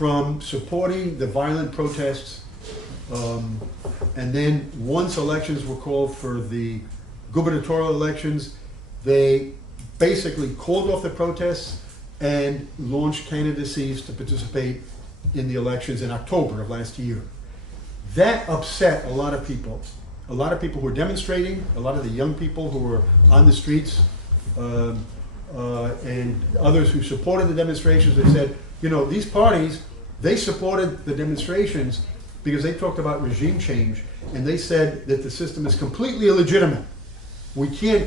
from supporting the violent protests, and then once elections were called for the gubernatorial elections, they basically called off the protests and launched candidacies to participate in the elections in October of last year. That upset a lot of people. A lot of people who were demonstrating, a lot of the young people who were on the streets, and others who supported the demonstrations. They said, you know, these parties, they supported the demonstrations because they talked about regime change, and they said that the system is completely illegitimate. We can't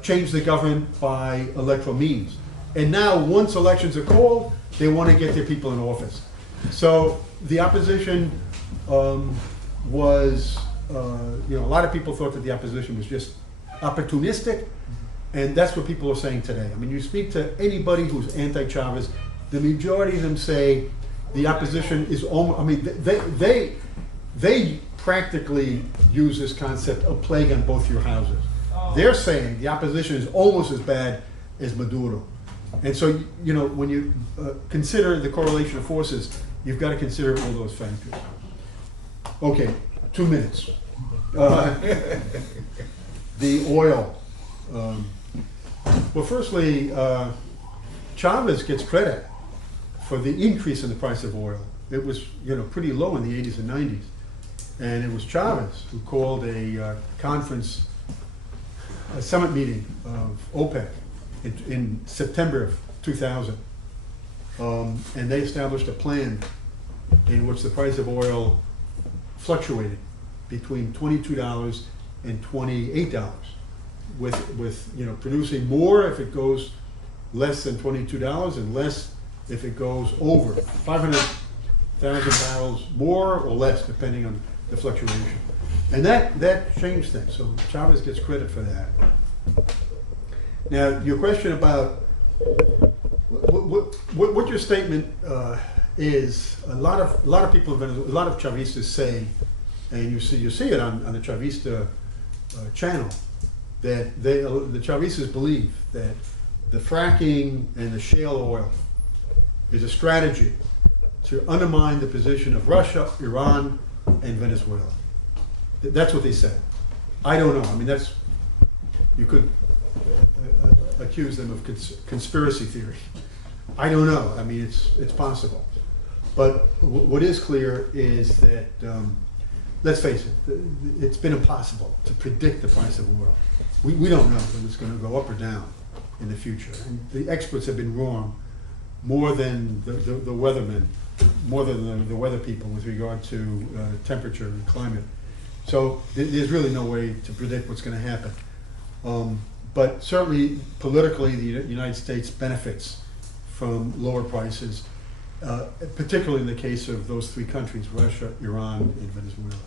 change the government by electoral means. And now, once elections are called, they want to get their people in office. So the opposition was, you know, a lot of people thought that the opposition was just opportunistic, and that's what people are saying today. I mean, you speak to anybody who's anti-Chavez, the majority of them say the opposition is almost, I mean, they practically use this concept of plague on both your houses. They're saying the opposition is almost as bad as Maduro. And so, you know, when you consider the correlation of forces, you've got to consider all those factors. Okay, 2 minutes. The oil. Well, firstly, Chavez gets credit for the increase in the price of oil. It was, you know, pretty low in the 80s and 90s. And it was Chavez who called a conference, a summit meeting of OPEC in September of 2000. And they established a plan in which the price of oil fluctuated between $22 and $28, with you know, producing more if it goes less than $22 and less if it goes over 500,000 barrels more or less, depending on the fluctuation. And that changed things. So Chavez gets credit for that. Now, your question about what your statement is, a lot of people in Venezuela, a lot of Chavistas say, and you see it on the Chavista channel, that the Chavistas believe that the fracking and the shale oil is a strategy to undermine the position of Russia, Iran, and Venezuela. That's what they said. I don't know. I mean, you could accuse them of conspiracy theory. I don't know. I mean, it's possible. But what is clear is that, let's face it, it's been impossible to predict the price of oil. We don't know whether it's going to go up or down in the future. And the experts have been wrong more than the weathermen, more than the weather people with regard to temperature and climate. So there's really no way to predict what's going to happen. But certainly politically, the United States benefits from lower prices, particularly in the case of those three countries, Russia, Iran, and Venezuela.